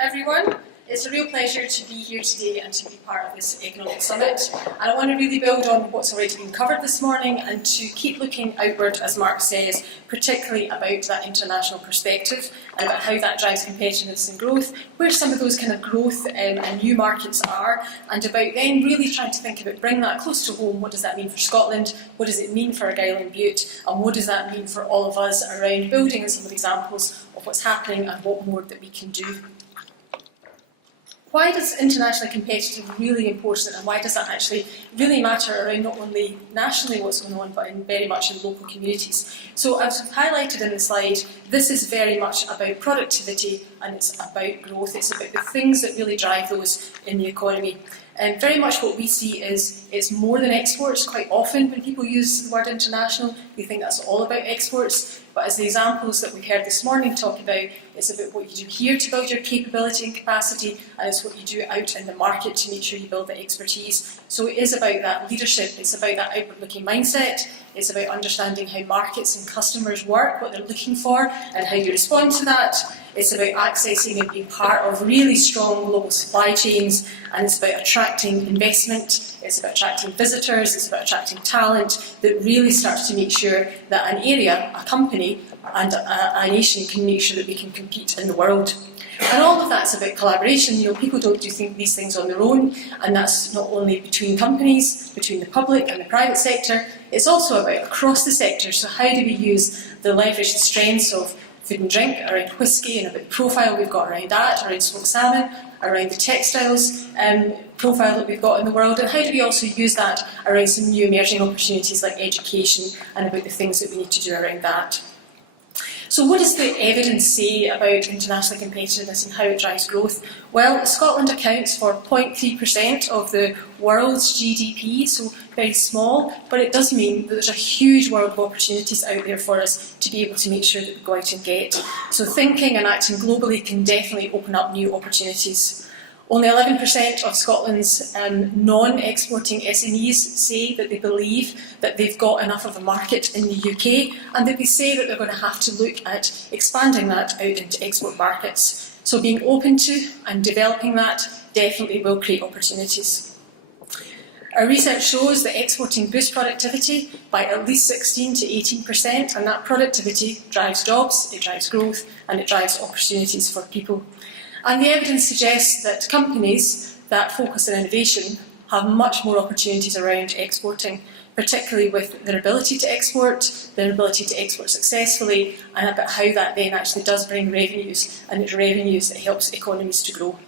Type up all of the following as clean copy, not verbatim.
Everyone, it's a real pleasure to be here today and to be part of this economic summit. And I want to really build on what's already been covered this morning and to keep looking outward, as Mark says, particularly about that international perspective and about how that drives competitiveness and growth, where some of those kind of growth and new markets are, and about then really trying to think about bringing that close to home. What does that mean for Scotland? What does it mean for Argyll and Bute? And what does that mean for all of us around building some examples of what's happening and what more that we can do? Why does international competitive really important, and why does that actually really matter around not only nationally what's going on, but very much in local communities? So as highlighted in the slide, this is very much about productivity and it's about growth. It's about the things that really drive those in the economy. And very much what we see is it's more than exports. Quite often when people use the word international, they think that's all about exports. But as the examples that we've heard this morning talk about, it's about what you do here to build your capability and capacity, and it's what you do out in the market to make sure you build the expertise. So it is about that leadership, it's about that outward-looking mindset, it's about understanding how markets and customers work, what they're looking for, and how you respond to that. It's about accessing and being part of really strong global supply chains, and it's about attracting investment, it's about attracting visitors, it's about attracting talent that really starts to make sure that an area, a company, and a nation can make sure that we can compete in the world. And all of that's about collaboration. You know, people don't do these things on their own, and that's not only between companies, between the public and the private sector, it's also about across the sector. So how do we use the leveraged strengths of food and drink, around whisky and about the profile we've got around that, around smoked salmon, around the textiles profile that we've got in the world, and how do we also use that around some new emerging opportunities like education and about the things that we need to do around that. So what does the evidence say about international competitiveness and how it drives growth? Well, Scotland accounts for 0.3% of the world's GDP, so very small, but it does mean that there's a huge world of opportunities out there for us to be able to make sure that we go out and get. So thinking and acting globally can definitely open up new opportunities. Only 11% of Scotland's non-exporting SMEs say that they believe that they've got enough of a market in the UK, and that they say that they're going to have to look at expanding that out into export markets. So being open to and developing that definitely will create opportunities. Our research shows that exporting boosts productivity by at least 16 to 18%, and that productivity drives jobs, it drives growth, and it drives opportunities for people. And the evidence suggests that companies that focus on innovation have much more opportunities around exporting, particularly with their ability to export successfully, and about how that then actually does bring revenues, and it's revenues that helps economies to grow.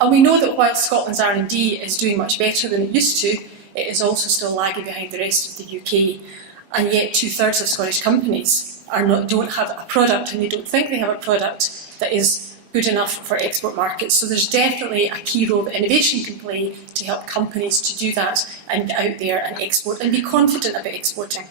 And we know that while Scotland's R&D is doing much better than it used to, it is also still lagging behind the rest of the UK, and yet 2/3 of Scottish companies don't have a product, and they don't think they have a product that is good enough for export markets. So there's definitely a key role that innovation can play to help companies to do that and get out there and export and be confident about exporting.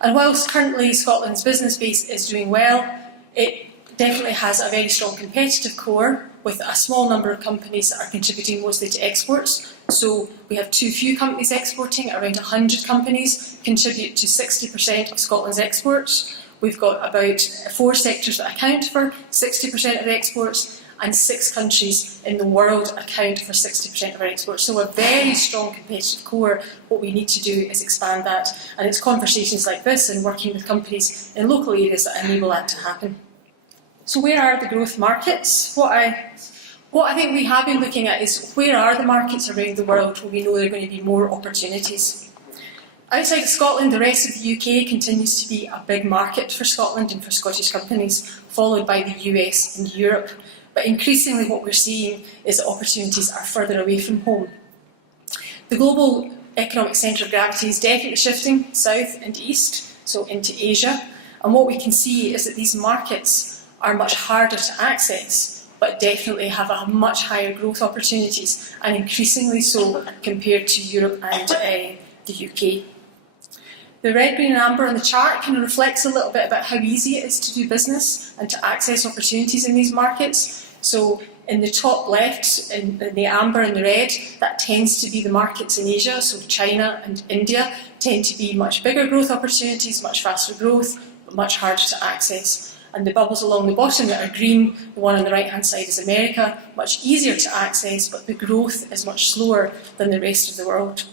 And whilst currently Scotland's business base is doing well, it definitely has a very strong competitive core with a small number of companies that are contributing mostly to exports. So we have too few companies exporting. Around 100 companies contribute to 60% of Scotland's exports. We've got about 4 sectors that account for 60% of exports, and 6 countries in the world account for 60% of our exports. So a very strong competitive core. What we need to do is expand that, and it's conversations like this and working with companies in local areas that enable that to happen. So where are the growth markets? What I think we have been looking at is where are the markets around the world where we know there are going to be more opportunities. Outside of Scotland, the rest of the UK continues to be a big market for Scotland and for Scottish companies, followed by the US and Europe. But increasingly what we're seeing is that opportunities are further away from home. The global economic centre of gravity is definitely shifting south and east, so into Asia. And what we can see is that these markets are much harder to access, but definitely have a much higher growth opportunities, and increasingly so compared to Europe and the UK. The red, green and amber on the chart kind of reflects a little bit about how easy it is to do business and to access opportunities in these markets. So in the top left, in the amber and the red, that tends to be the markets in Asia. So China and India tend to be much bigger growth opportunities, much faster growth, but much harder to access. And the bubbles along the bottom that are green, the one on the right-hand side is America, much easier to access, but the growth is much slower than the rest of the world.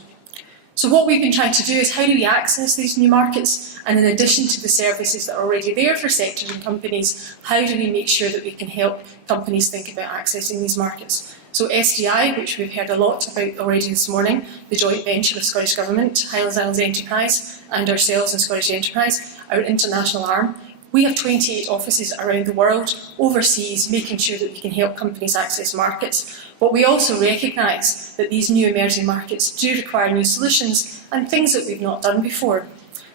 So what we've been trying to do is how do we access these new markets, and in addition to the services that are already there for sectors and companies, how do we make sure that we can help companies think about accessing these markets? So SDI, which we've heard a lot about already this morning, the joint venture with Scottish Government, Highlands Islands Enterprise and ourselves in Scottish Enterprise, our international arm, we have 28 offices around the world, overseas, making sure that we can help companies access markets. But we also recognise that these new emerging markets do require new solutions and things that we've not done before.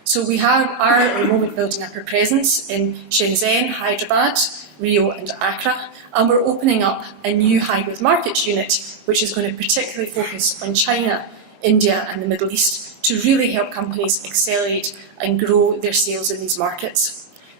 So we are at the moment building up our presence in Shenzhen, Hyderabad, Rio and Accra, and we're opening up a new high-growth markets unit, which is going to particularly focus on China, India and the Middle East to really help companies accelerate and grow their sales in these markets.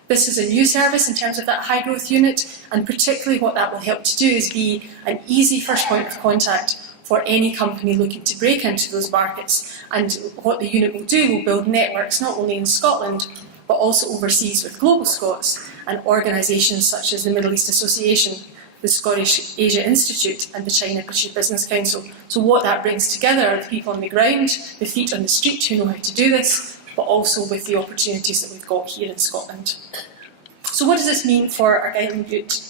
This is a new service in terms of that high growth unit, and particularly what that will help to do is be an easy first point of contact for any company looking to break into those markets. And what the unit will do will build networks not only in Scotland but also overseas with Global Scots and organisations such as the Middle East Association, the Scottish Asia Institute and the China Business Council. So what that brings together are the people on the ground, the feet on the street who know how to do this, but also with the opportunities that we've got here in Scotland. So what does this mean for Argyll and Bute?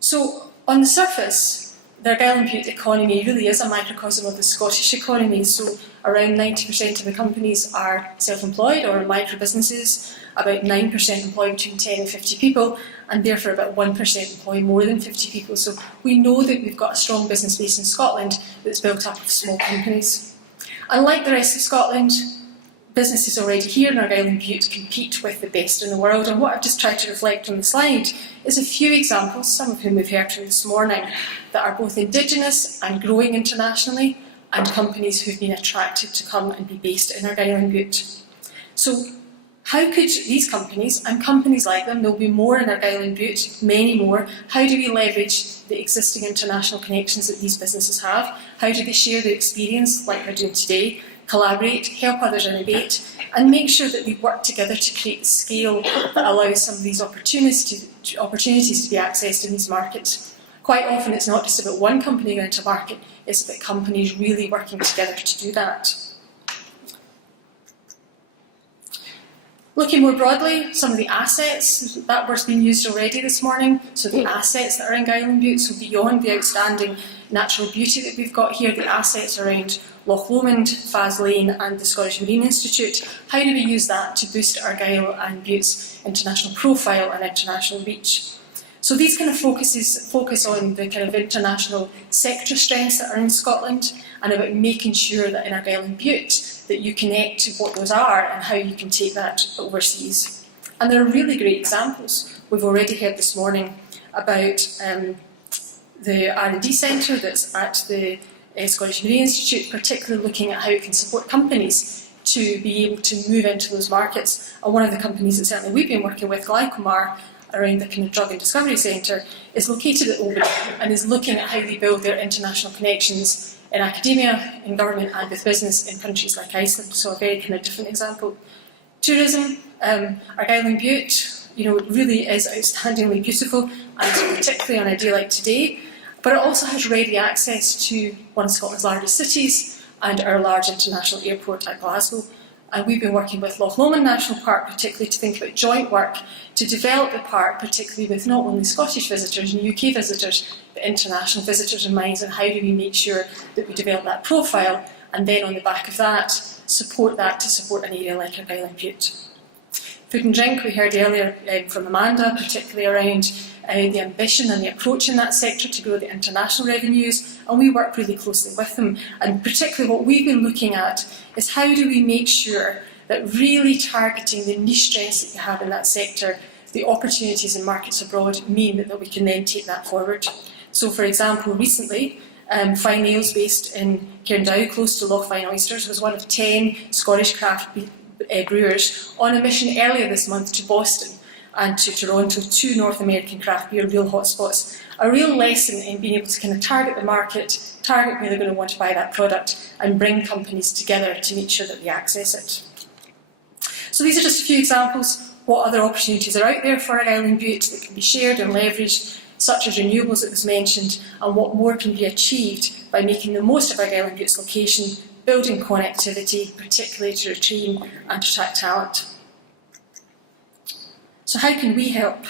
So on the surface, the Argyll and Bute economy really is a microcosm of the Scottish economy. So around 90% of the companies are self-employed or micro-businesses, about 9% employ between 10 and 50 people, and therefore about 1% employ more than 50 people. So we know that we've got a strong business base in Scotland that's built up of small companies. Unlike the rest of Scotland, businesses already here in Argyll and Bute compete with the best in the world, and what I've just tried to reflect on the slide is a few examples, some of whom we've heard from this morning, that are both indigenous and growing internationally, and companies who've been attracted to come and be based in Argyll and Bute. So how could these companies, and companies like them, there'll be more in Argyll and Bute, many more, how do we leverage the existing international connections that these businesses have? How do they share their experience, like we're doing today, collaborate, help others innovate, and make sure that we work together to create the scale that allows some of these opportunities to be accessed in these markets? Quite often it's not just about one company going to market, it's about companies really working together to do that. Looking more broadly, some of the assets, that word's been used already this morning, so the assets that are in Argyll and Bute, so beyond the outstanding natural beauty that we've got here, the assets around Loch Lomond, Faz Lane and the Scottish Marine Institute, how do we use that to boost Argyll and Bute's international profile and international reach? So these kind of focus on the kind of international sector strengths that are in Scotland and about making sure that in Argyll and Bute that you connect to what those are and how you can take that overseas. And there are really great examples. We've already heard this morning about the R&D centre that's at the Scottish Marine Institute, particularly looking at how it can support companies to be able to move into those markets. And one of the companies that certainly we've been working with, Glycomar, around the kind of Drug and Discovery Centre, is located at Albany and is looking at how they build their international connections in academia, in government and with business in countries like Iceland. So a very kind of different example. Tourism, Argyll and Bute, it really is outstandingly beautiful, and particularly on a day like today. But it also has ready access to one of Scotland's largest cities and our large international airport at Glasgow. And we've been working with Loch Lomond National Park particularly to think about joint work to develop the park, particularly with not only Scottish visitors and UK visitors, but international visitors in mind, and how do we make sure that we develop that profile, and then on the back of that support an area like Argyll and Bute. Food and drink, we heard earlier from Amanda, particularly around the ambition and the approach in that sector to grow the international revenues, and we work really closely with them. And particularly what we've been looking at is how do we make sure that really targeting the niche strengths that you have in that sector, the opportunities in markets abroad mean that we can then take that forward. So for example, recently, Fine Ales based in Cairndow, close to Loch Fyne Oysters, was one of 10 Scottish craft brewers on a mission earlier this month to Boston and to Toronto, 2 North American craft beer real hotspots. A real lesson in being able to kind of target the market, target where they're going to want to buy that product, and bring companies together to make sure that they access it. So these are just a few examples. what other opportunities are out there for Argyll and Bute that can be shared and leveraged, such as renewables that was mentioned, and what more can be achieved by making the most of Argyll and Bute's location, building connectivity, particularly to retain and attract talent. So how can we help?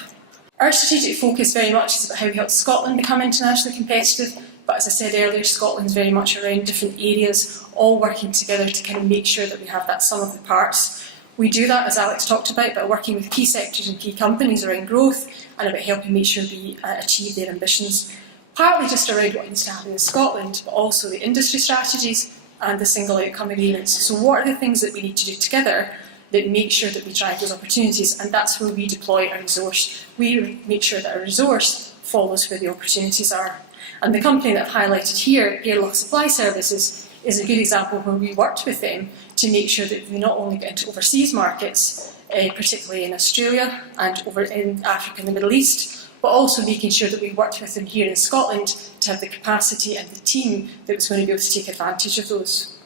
Our strategic focus very much is about how we help Scotland become internationally competitive, but as I said earlier, Scotland's very much around different areas, all working together to kind of make sure that we have that sum of the parts. We do that, as Alex talked about, by working with key sectors and key companies around growth and about helping make sure we achieve their ambitions. Partly just around what needs to happen in Scotland, but also the industry strategies and the single outcome agreements. So what are the things that we need to do together that make sure that we drive those opportunities? And that's where we deploy our resource. We make sure that our resource follows where the opportunities are. And the company that I've highlighted here, Airlock Supply Services, is a good example where we worked with them to make sure that we not only get into overseas markets, particularly in Australia and over in Africa and the Middle East, but also making sure that we worked with them here in Scotland to have the capacity and the team that was going to be able to take advantage of those.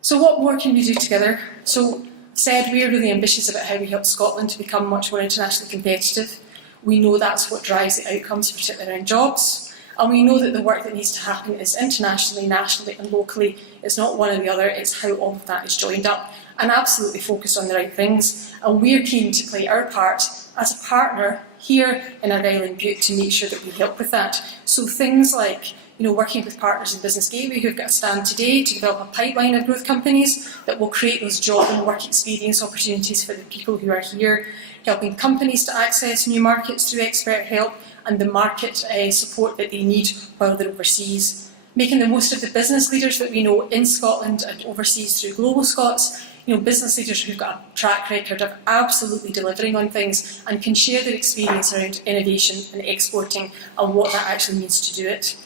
So what more can we do together? So, said we're really ambitious about how we help Scotland to become much more internationally competitive. We know that's what drives the outcomes, particularly around jobs. And we know that the work that needs to happen is internationally, nationally and locally. It's not one or the other, it's how all of that is joined up and absolutely focused on the right things. And we're keen to play our part as a partner here in Argyll and Bute to make sure that we help with that. So things like working with partners in Business Gateway who've got a stand today to develop a pipeline of growth companies that will create those job and work experience opportunities for the people who are here, helping companies to access new markets through expert help and the market support that they need while they're overseas. Making the most of the business leaders that we know in Scotland and overseas through Global Scots, business leaders who've got a track record of absolutely delivering on things and can share their experience around innovation and exporting and what that actually means to do it.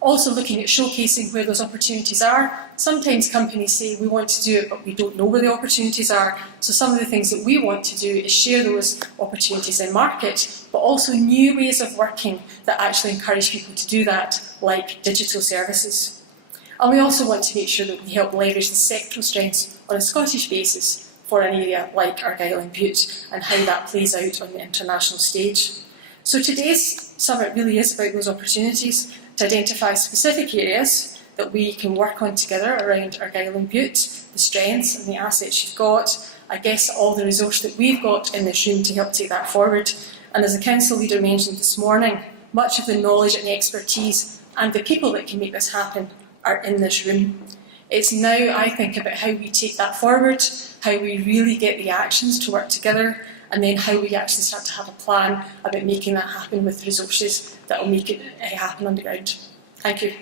Also looking at showcasing where those opportunities are. Sometimes companies say we want to do it but we don't know where the opportunities are. So some of the things that we want to do is share those opportunities in market, but also new ways of working that actually encourage people to do that, like digital services. And we also want to make sure that we help leverage the sectoral strengths on a Scottish basis for an area like Argyll and Bute and how that plays out on the international stage. So today's summit really is about those opportunities to identify specific areas that we can work on together around Argyll and Bute, the strengths and the assets you've got, I guess all the resource that we've got in this room to help take that forward. And as the council leader mentioned this morning, much of the knowledge and expertise and the people that can make this happen are in this room. It's now, I think, about how we take that forward, how we really get the actions to work together, and then how we actually start to have a plan about making that happen with resources that will make it happen on the ground. Thank you.